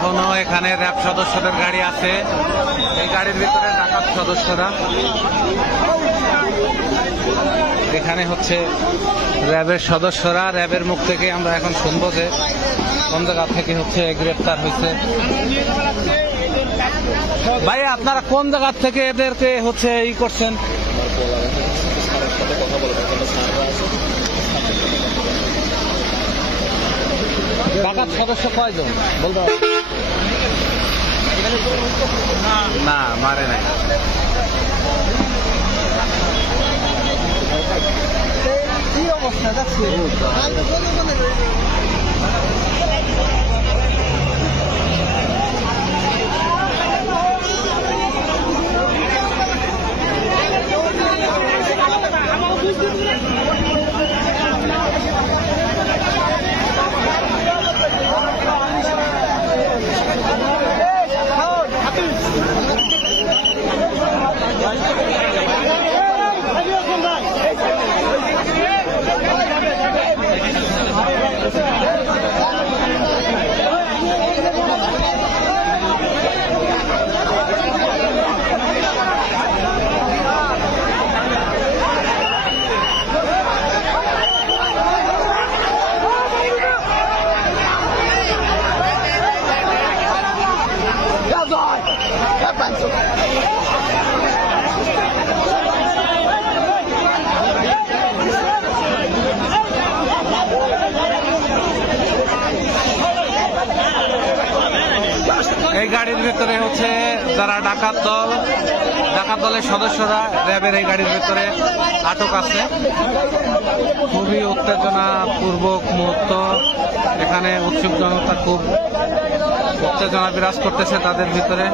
এখনো এখানে র্যাব সদস্যদের গাড়ি আছে, এই গাড়ির ভিতরে ডাকাত সদস্যরা। এখানে হচ্ছে র্যাবের সদস্যরা, র্যাবের মুখ থেকে আমরা এখন শুনবো যে কোন জায়গা থেকে হচ্ছে গ্রেফতার হয়েছে। ভাই আপনারা কোন জায়গা থেকে এদেরকে হচ্ছে ই করছেন? ডাকাত সদস্য কয়জন বলতে না, মারে নাই। কি অবস্থা যাচ্ছে? এই গাড়ির ভিতরে হচ্ছে যারা ডাকাত দলের সদস্যরা র্যাবের এই গাড়ির ভিতরে আটক আছে। খুবই উত্তেজনাপূর্বক মুহূর্ত, এখানে উৎসুক জনতা খুব উত্তেজনা বিরাজ করতেছে তাদের ভিতরে।